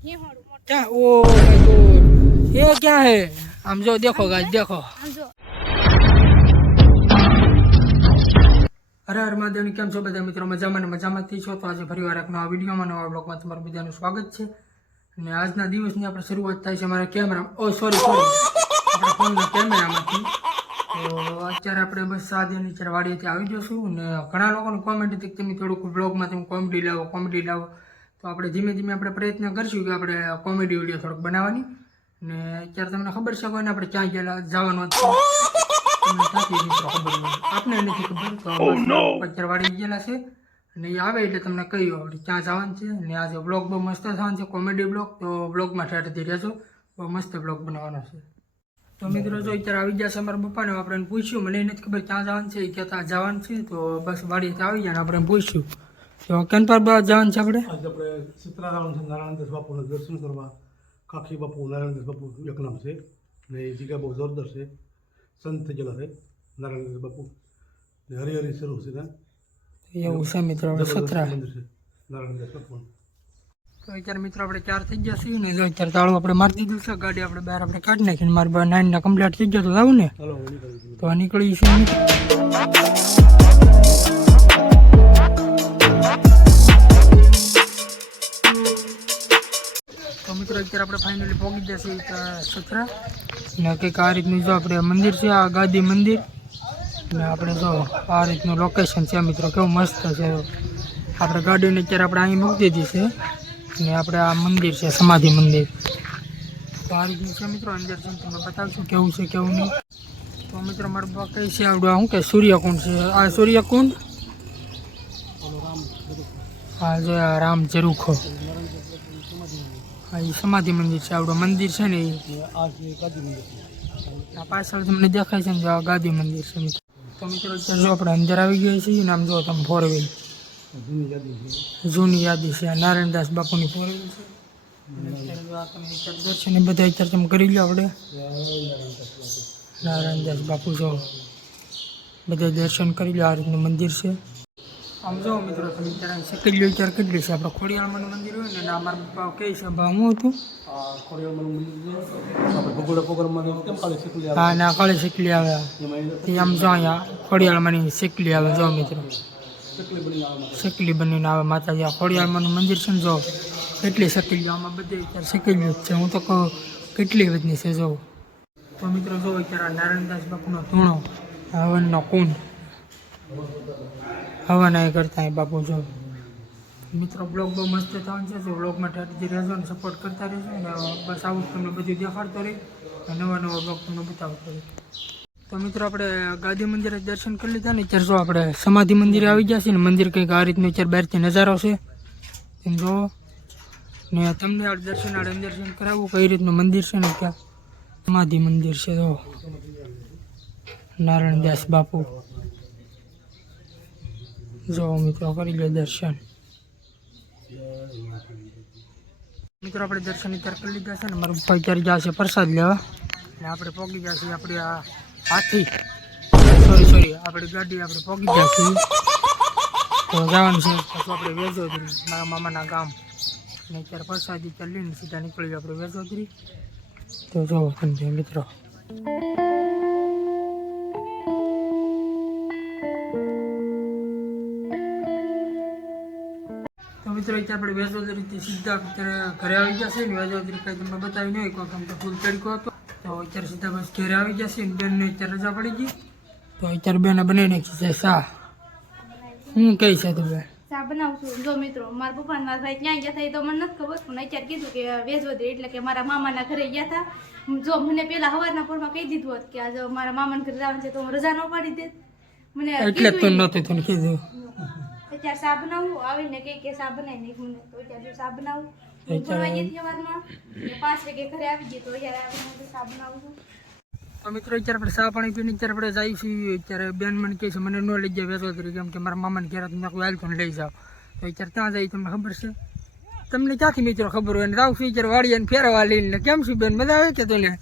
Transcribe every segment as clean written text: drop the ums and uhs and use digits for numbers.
क्या oh my God ये क्या है हम जो देखो गाइस देखो अरे हर महादेव केम छो બધા મિત્રો મજામાંથી છો તો આજે ફરીવાર એક નવા વિડીયોમાં નવા બ્લોગમાં તમારું બધાનું સ્વાગત છે અને આજના દિવસની આપણે શરૂઆત થાય છે મારા કેમેરા સોરી આપણા ફોનના કેમેરામાંથી તો અત્યારે આપણે બસ સાદીની ચાર વાડીએથી આવી જશું અને ઘણા લોકોની કોમેન્ટ હતી કે તમે થોડુંક બ્લોગમાં તમે કોમેડી લાવો તો આપણે ધીમે ધીમે આપણે પ્રયત્ન કરીશું કે આપણે કોમેડી વિડીયો થોડોક બનાવવાની અને અત્યારે તમને ખબર છે કોઈને આપણે ક્યાં જવાનું હતું आपने नहीं खबर तो અત્યારે વાડી ગયેલા છે અને એ આવે એટલે તમને કહ્યું આપણે ક્યાં જવાનું છે અને આજે બ્લોગ બહુ મસ્ત થવાનો છે કોમેડી બ્લોગ તો બ્લોગમાં ઠેઠથી રહેજો બહુ મસ્ત બ્લોગ બનાવવાનો છે તો મિત્રો જો અત્યારે આવી જશે અમારા પપ્પાને આપણે એને પૂછ્યું મને નથી ખબર ક્યાં જવાનું છે એ કહેતા જવાનું છે તો બસ વાડીથી આવી જાય ને આપણે પૂછ્યું તો કેન પર જવાનું છે આપણે આજે આપણે સીતરારામ નારાયણદાસ બાપુના દર્શન કરવા કાખી બાપુ નારાયણદાસ બાપુ એક નામ છે ને એ જગ્યા બહુ જોરદાર છે સંત થઈ ગયેલા છે નારાયણદાસ બાપુ ને હરિહરી શરૂ છે ત્યાં એવું છે મિત્રો સત્રા મંદિર છે નારાયણદાસ બાપુ તો અત્યારે મિત્રો આપણે 4 થઈ ગયા છીએ ને જો અત્યારે તાળું આપણે મારી દીધું છે ગાડી આપણે બહાર આપણે કાઢી નાખીને મારા 9 ના કમ્પ્લીટ થઈ ગયો તો લાવું ને ચાલો તો નીકળી છે તો મિત્રો અત્યારે આપણે ફાઇનલી પહોંચી જશે સત્રા ને કંઈક આ રીતનું જો આપણે મંદિર છે આ ગાદી મંદિર ને આપણે જો આ રીતનું લોકેશન છે મિત્રો કેવું મસ્ત છે આપણે ગાડીને અત્યારે આપણે અહીં મૂકી દીધી છે ને આપણે આ મંદિર છે સમાધિ મંદિર તો આ રીતનું છે મિત્રો અંદર છે તમને બતાવશું કેવું છે કેવું નહીં તો મિત્રો મારા બા કઈ છે આવડું શું કે સૂર્યકુંડ છે આ સૂર્યકુંડ હા જો આ રામ ઝરૂખો હા એ સમાધિ મંદિર છે આવડું મંદિર છે ને આ છે ગાદી મંદિર આ પાછળ તમને દેખાય છે ને જો આ ગાદી મંદિર છે મિત્રો તો મિત્રો અત્યારે જો આપણે અંદર આવી ગયા છીએ ને આમ જો તમે 4 વ્હીલ જૂની યાદી છે આ નારાયણદાસ બાપુની 4 વ્હીલ છે દર્શન એ બધા અત્યારે તમે કરી લો આપણે નારાયણદાસ બાપુ જો બધા દર્શન કરી લો આ રીતનું મંદિર છે આમ જો મિત્રો તમે અત્યારે શીખી લો અત્યારે કેટલી છે આપણે ખોડિયાળમાનું મંદિર હોય ને અમારા પપ્પા કહે છે હું હતું ખોડિયાળમાનું મંદિર છે આપણે ભગોડા પ્રોગ્રામમાં કેમ કાલે શીખલી આવે હા ના કાલે શીખલી આવે એ આમ જો અહીંયા ખોડિયાળમાની શીખલી આવે જો મિત્રો શીખલી બનીને આવે માતાજી આ ખોડિયાળમાનું મંદિર છે ને જો કેટલી શીખલી આમાં બધે અત્યારે શીખલી જ છે હું તો કહું કેટલી બધની છે જો તો મિત્રો જો અત્યારે નારાયણદાસ બાપુનો ધૂણો હવનનો કુંડ હવન એ કરતા એ બાપુ જો મિત્રો બ્લોગ બહુ મસ્ત થવાનું છે તો બ્લોગમાં ઠેઠથી રહેજો ને સપોર્ટ કરતા રહેજો ને બસ આવું તમને બધું દેખાડતો રહી નવા બ્લોગ તમને બતાવતો રહી તો મિત્રો આપણે ગાદી મંદિરે દર્શન કરી લીધા ને અત્યારે જો આપણે સમાધિ મંદિરે આવી ગયા છીએ ને મંદિર કંઈક આ રીતનું અત્યારે બહારથી નજારો છે એમ જો ને તમને આ દર્શન કરાવવું કઈ રીતનું મંદિર છે ને ક્યાં સમાધિ મંદિર છે જો નારાયણદાસ બાપુ જો મિત્રો કરી લો દર્શન મિત્રો આપણે દર્શન અત્યારે કરી લીધા છે ને મારા પપ્પા અત્યારે જશે પ્રસાદ લેવા અને આપણે પહોંચી જશે આપણે આ હાથી સોરી આપણી ગાડી આપણે પહોંચી જશે તો જવાનું છે પછી આપણે વેજોદરી મારા મામાના ગામ અને અત્યારે પ્રસાદી ચાલીને સીધા નીકળી આપણે વેજોદરી તો જો મિત્રો મિત્રો અત્યારે આપણે વેજોદરીથી સીધા અત્યારે ઘરે આવી જશે ને વેજોદરી કંઈ તમને બતાવી નહીં કોઈ આમ તો ફૂલ તડકો હતો તો અત્યારે સીધા બસ ઘરે આવી જશે ને બેનને અત્યારે રજા પડી ગઈ તો અત્યારે બેને બનાવી નાખી છે શા હું કઈ છે તું બેન ચા બનાવશું જો મિત્રો મારા પપ્પા ને મારા ભાઈ ક્યાં ગયા હતા એ તો મને નથી ખબર પણ અત્યારે કીધું કે વેજોદરી એટલે કે મારા મામાના ઘરે ગયા હતા જો મને પેલા હવારના પોરમાં કહી દીધું હોત કે આજે મારા મામાના ઘરે જવાનું છે તો હું રજા ન પાડી દે મને એટલે તો નહોતું તને કીધું અત્યારે ચા બનાવું આવીને કે ચા બનાવી નાખ મને તો અત્યારે ચા બનાવું ભણવા જતી સવારમાં 5 વાગે ઘરે આવી ગઈ તો અત્યારે આવીને ચા બનાવું છું તો મિત્રો અત્યારે આપણે ચા પાણી પીને અત્યારે આપણે જઈએ છીએ અત્યારે બેન મને કહે છે મને ન લઈ જાય વેજોદરી કેમ કે મારા મામાને ઘેર તમને કોઈ હાલતો લઈ જાઓ તો અત્યારે ત્યાં જઈએ તમને ખબર છે તમને ક્યાંથી મિત્રો ખબર હોય ને રાવ છું અત્યારે વાડીને ફેરવા લઈને કેમ છું બેન મજા આવે કે તને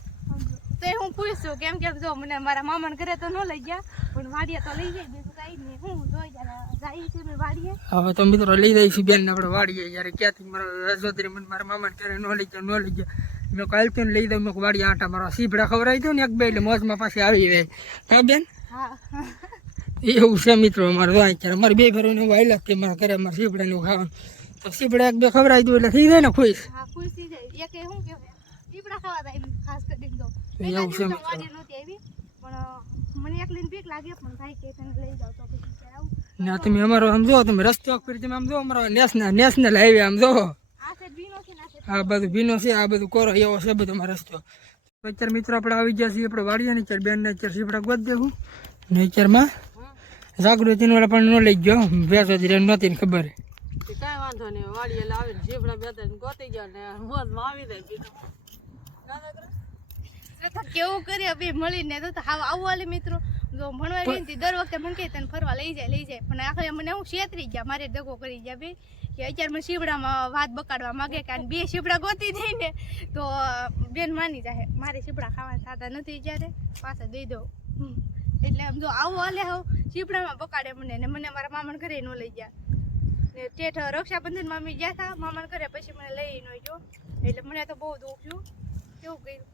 તો હું પૂછું કેમ કે જો મને મારા મામાને ઘરે તો ન લઈ ગયા પણ વાડીએ તો લઈ જાય બીજું કઈ નહીં હું જોઈ જાય જાય છે મેં વાડીએ. હવે તો મિત્રો લઈ જાય છે બેન આપણે વાડીએ. યાર ક્યાંથી મારા રજોદરી મને મારા મામાને ઘરે ન લઈ જાવ મેં કાલ તો લઈ દઉં મેં વાડી આટા મારા સીભડા ખવડાવી દઉં ને એક બે એટલે મોજમાં પાછી આવી જાય. હા બેન હા એવું છે મિત્રો અમારે તો અત્યારે અમારે બે ફેરવું એવું આવેલા કે મારા ઘરે અમારે સીભડાને ખાવાનું તો સીભડા એક બે ખવડાવી દઉં એટલે થઈ જાય ને ખુશ. હા ખુશ થઈ જાય. એક શું કહેવાય દીપડા ખાવા થાય એમ ખાસ કરીને તો એવું છે મિત્રો. વાડીએ નહોતી આવી પણ મને એકલીને બીક લાગે પણ ભાઈ કે તને લઈ જાવ તો પછી ત્યારે આવું. ના તમે અમારો આમ જો તમે રસ્તો ફરી તમે આમ જો અમારો નેશનલ હાઈવે આમ જો આ સાઈડ ભીનો છે ને આ સાઈડ આ બધું ભીનો છે આ બધું કોરો એવો છે બધો અમારો રસ્તો. અત્યારે મિત્રો આપણે આવી ગયા છીએ આપણે વાડીએ ને અત્યારે બેનને અત્યારે સીપડા ગોત દેવું ને અત્યારમાં જાગૃતિને વાળા પણ ન લઈ ગયો ભેંસો જ નહોતી ને ખબર. કાંઈ વાંધો નહીં વાડીએ લાવીને ઝીપડા બે ત્રણ ગોતી ગયા ને મોજમાં આવી જાય બીજું તો કેવું કરીએ બે મળીને તો હાવ આવું વાલે મિત્રો જો ભણવા ગઈ ને દર વખતે મને કહે તને ફરવા લઈ જાય પણ આખરે મને હું છેતરી ગયા મારે દગો કરી ગયા બે કે અત્યારે મને શીપડામાં વાત બકાડવા માગે કે બે શીપડા ગોતી દઈ ને તો બેન માની જાય મારે શીપડા ખાવા થતા નથી જ્યારે પાછા દઈ દો એટલે આમ જો આવું હાલે હાવ શીપડામાં બકાડે મને ને મને મારા મામાને ઘરે ન લઈ ગયા ને ઠેઠ રક્ષાબંધન મામી ગયા હતા મામાને ઘરે પછી મને લઈ ન ગયો એટલે મને તો બહુ દુઃખ થયું કેવું કર્યું.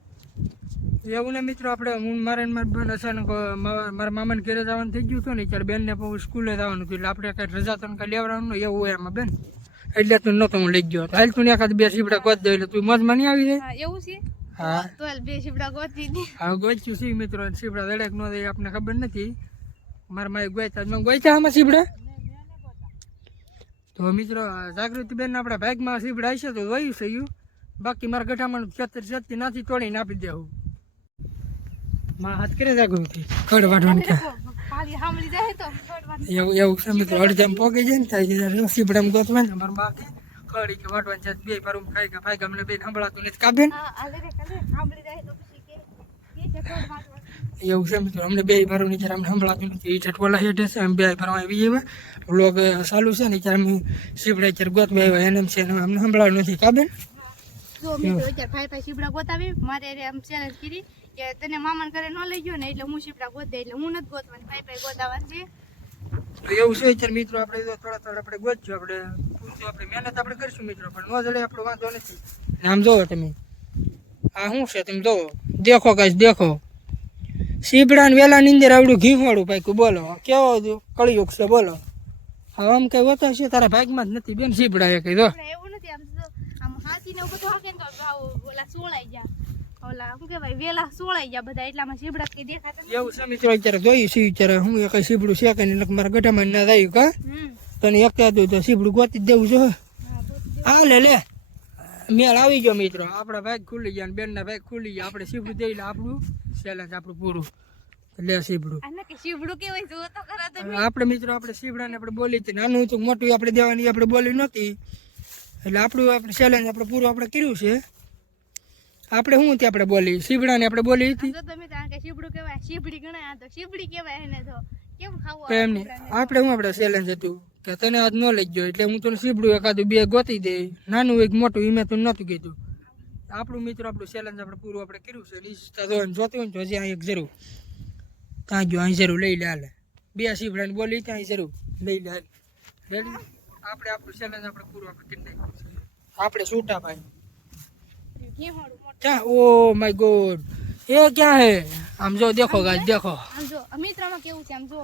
એવું ને મિત્રો આપણે હું મારે બેન અચાનક મારા મામાને ઘરે જવાનું થઈ ગયું હતું ને ત્યારે બેનને પછી સ્કૂલે જવાનું હતું એટલે આપણે કાંઈ રજા તો કાંઈ લેવડાવવાનું નહીં એવું હોય એમાં બેન એટલે તું નહોતો હું લઈ ગયો હાલ તું એકાદ બે સીપડા ગોત દઉં એટલે તું મોજમાં નહીં આવી જાય. હા એવું છે હા તો હાલ બે શીપડા ગોતી દી. હા ગોચ્યું છે મિત્રો સીપડા દડેક ન દે આપણને ખબર નથી મારા માએ ગોચ્યા મેં ગોચ્યા આમાં સીપડા તો મિત્રો જાગૃતિ બેન આપણા ભાગમાં સીપડા હશે તો જોયું છે એવું બાકી મારા ગઠામાં છત્રી નાથી તોડીને આપી દેવું માં હાથ કરે જાગૃતિ ખડ વાઢવાનું ક્યાં પાલી સાંભળી જાય તો એવું એવું છે મિત્રો અડધામ પોગી જાય ને થાય સીપડામાં ગોતવા ને મારા બાકી ખડી કે વાટવાની છે બે પારું ખાઈ કે ભાઈ ગમને બે સંભળાતું નથી કાબેન હા આલે રે કાલે સાંભળી જાય તો પછી કે કોડ વાટવા. એવું છે મિત્રો અમને બે ભરવું નીચે અમને સંભળાતું નથી છટવાલા હેઠે છે અમે બે ભરવા આવી એવા વ્લોગ ચાલુ છે ને ત્યારે અમે સીપડા ચાર ગોતવા આવ્યા એને છે અમને સંભળાવું નથી કાબેન. જો મિત્રો અત્યારે ભાઈ શીપડા ગોતાવી મારે આમ ચેલેન્જ કરી કે તને મામાને ઘરે ન લઈ ગયો ને એટલે હું શીપડા ગોત દે એટલે હું નથી ગોતવાની ભાઈ ગોતાવાની છે. તો એવું છે અત્યારે મિત્રો આપણે તો થોડા આપણે ગોતશું આપણે પૂરતું આપણે મહેનત આપણે કરીશું મિત્રો પણ ન જડે આપણો વાંધો નથી. આમ જોવો તમે આ શું છે તમે જોવો દેખો કાંઈ દેખો સીપડા ને વેલા ની અંદર આવડું ઘીવાળું પાક્યું બોલો કેવો કળિયુગ છે બોલો હવે આમ કઈ હોતા છે તારા ભાગમાં જ નથી બેન સીપડા એ કઈ દો એવું નથી આમ તો આમ હાથી ને બધું હાકે ને તો ભાવ ઓલા સોળાઈ ગયા ઓલા શું કહેવાય વેલા સોળાઈ ગયા બધા એટલામાં શીપડા કઈ દેખાતા નથી. એવું છે મિત્રો અત્યારે જોયું છે અત્યારે હું કઈ સીપડું છે કે નહીં મારા ગઢામાં ના જાય કા તને એક હતું તો સીપડું ગોતી જ દેવું છે હા લે મેળ આવી ગયો મિત્રો આપણા ભાગ ખુલી ગયા ને બેનના ભાગ ખુલી ગયા આપણે સીપડું દઈ આપણું ચેલેન્જ આપણું પૂરું લે સીપડું આને કે શીપડું કેવાય જો તો ખરા તમે. આપણે મિત્રો આપણે સીપડાને આપણે બોલી હતી નાનું હતું મોટું આપણે દેવાની આપણે બોલી નહોતી એટલે આપણું આપણે ચેલેન્જ આપણે પૂરું આપણે કર્યું છે આપણે શું હતી આપણે બોલી સીપડાને આપણે બોલી હતી જો તમે ત્યાં કે શીપડું કેવાય શીપડી ગણાય આ તો શીપડી કેવાય એને તો કેમ ખાવું તો એમને આપણે શું આપણે ચેલેન્જ હતું કે તને આજ ન લઈ ગયો એટલે હું તને સીપડું એકાદું બે ગોતી દે નાનું એક મોટું એ મેં તને નહોતું કીધું આપણું મિત્રો આપણું ચેલેન્જ આપણે પૂરું આપણે કર્યું છે જોતું હોય ને તો હજી અહીં એક જરૂર ત્યાં ગયો અહીં જરૂર લઈ લે હાલે બે સીપડાને બોલી ત્યાં જરૂર લઈ લે હાલે રેડી આપણે આપણું ચેલેન્જ આપણે પૂરું આપણે કરી નાખ્યું છે આપણે છૂટા ભાઈ ઘેવાડું મોટું. ક્યાં ઓ માય ગોડ એ ક્યાં હે આમ જો દેખો ગાય દેખો આમ જો મિત્રમાં કેવું છે આમ જો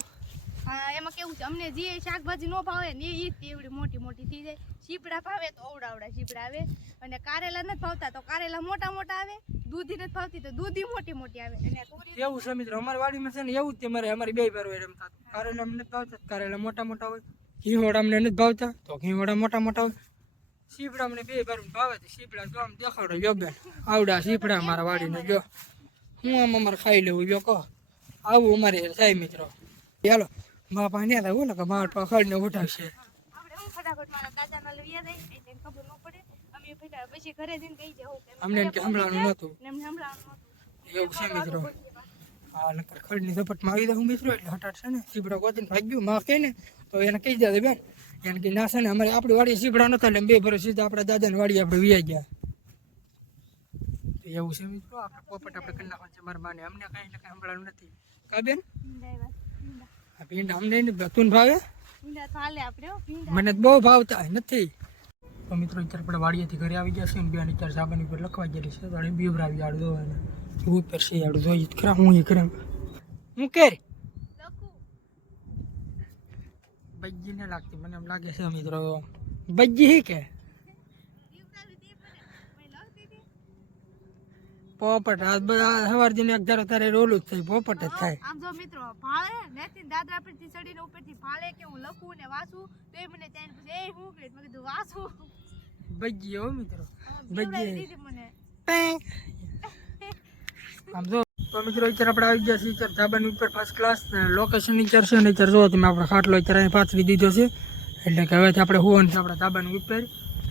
એમાં કેવું છે અમને જે શાકભાજી ન ભાવે ને એ એવડી મોટી મોટી થઈ જાય શીપડા ભાવે તો અવડાવડા શીપડા આવે અને કારેલા નથી ભાવતા તો કારેલા મોટા મોટા આવે દૂધી નથી ભાવતી તો દૂધી મોટી મોટી આવે અને તુરી એવું છે મિત્રો અમારી વાડીમાં છે ને એવું જ તે મારે અમારી બે ભરવા રમતા કારેલા અમને નથી ભાવતા કારેલા મોટા મોટા હોય ઘીવડા અમને નથી ભાવતા તો ઘીવડા મોટા મોટા હોય સીપડા અમને બે ભરવા ભાવે તો સીપડા જો આમ દેખાડો જો બેન આવડા સીપડા અમારા વાડીને જો હું આમ અમારે ખાઈ લેવું જો કહો આવું અમારે થાય મિત્રો ચાલો મા પાણી હતા બોલો કે મારા પકડીને ઉઠાવશે આપણે હું ફટાફટ મારા દાદાના લઈ જાય એટલે ખબર ન પડે અમે ફટાફટ પછી ઘરે જઈને કહી જાવ કે અમને એમ કે સંભળાવાનું નહોતું એમને સંભળાવવાનું નહોતું. એવું છે મિત્રો હા નકર ખડની ઝપટમાં આવી દઉં મિત્રો એટલે હટાટ છે ને સીપડા ગોતીને ભાગ્યું માં કહે ને તો એને કહી દે બેન એને કે ના છે ને અમારે આપણી વાડી સીપડા નતા એટલે બે ભરો સીધા આપણા દાદાની વાડી આપણે વી ગયા એવું છે મિત્રો આપણે પોપટ આપણે કરી નાખવાનું છે મારા માને અમને કાંઈ ને કાંઈ સંભળાવાનું નથી કા બેન ઈંડા એવા, ઈંડા. આ ભીંડા અમને નહીં તું ભાવે ભીંડા તો હાલે આપણે હો, ભીંડા. મને તો બહુ ભાવતા નથી. તો મિત્રો અત્યારે આપણે વાડીએથી ઘરે આવી ગયા છે ને બેન અત્યારે સાબાની ઉપર લખવા ગયેલી છે તો આને બીવરાવી આડું દોવાને ઉપર છે આડું જોઈએ જ ખરા હું એ ખરા હું કેર લખું. બજ્જી ને લાગતી મને એમ લાગે છે મિત્રો બજ્જી હી કે દીવડાવી દે મને. મેં લખતી હતી. પોપટ આ બધા સવાર દિને એક ધારો તારે રોલું જ થાય પોપટ જ થાય આમ જો મિત્રો ભાળે નેથી દાદરા પરથી ચડીને ઉપરથી ભાળે કે હું લખું ને વાંચું તો એ મને ત્યાં પૂછે એ હું કે મેં કીધું વાંચું. બજ્જી હો મિત્રો દીવડાવી બજ્જી દીધી મને. આમ જો તો મિત્રો અત્યારે આપણે આવી ગયા છીએ અત્યારે ધાબાની ઉપર ફર્સ્ટ ક્લાસ લોકેશન અત્યારે છે ને અત્યારે જો તમે આપણે ખાટલો અત્યારે અહીં પાથરી દીધો છે એટલે કે હવેથી આપણે હોવાનું છે આપણા ધાબાની ઉપર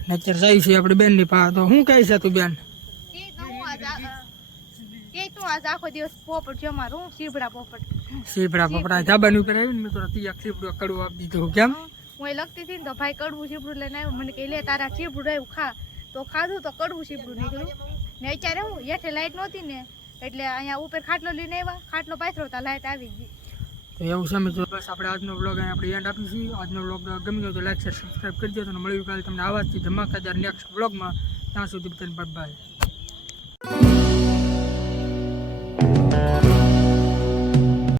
ને અત્યારે જાય છે આપણે બેનની પાસે તો શું કહે છે તું બેન કે તું આજ આખો દિવસ પોપટ છે અમારું સીભડા પોપટ. સીપડા પપડા ધાબાની ઉપર આવીને મિત્રો તીયા સીપડું કડવું આપી દીધું કેમ હું એ લખતી હતી ને તો ભાઈ કડવું સીપડું લઈને આવ્યો મને કે લે તારા સીપડું આવ્યું ખા તો ખાધું તો કડવું સીપડું નીકળ્યું ને અત્યારે હું હેઠે લાઈટ નહોતી ને એટલે અહીંયા ઉપર ખાટલો લઈને આવ્યા ખાટલો પાથરો તા લાઈટ આવી ગઈ. તો એવું છે મિત્રો બસ આપણે આજનો બ્લોગ અહીં આપણે એન્ડ આપીએ છીએ આજનો બ્લોગ ગમ્યો તો લાઈક શેર સબસ્ક્રાઈબ કરી દો અને મળ્યું કાલે તમને આવાજથી ધમાકાદાર નેક્સ્ટ બ્લોગમાં ત્યાં સુધી બધાને બાય બાય.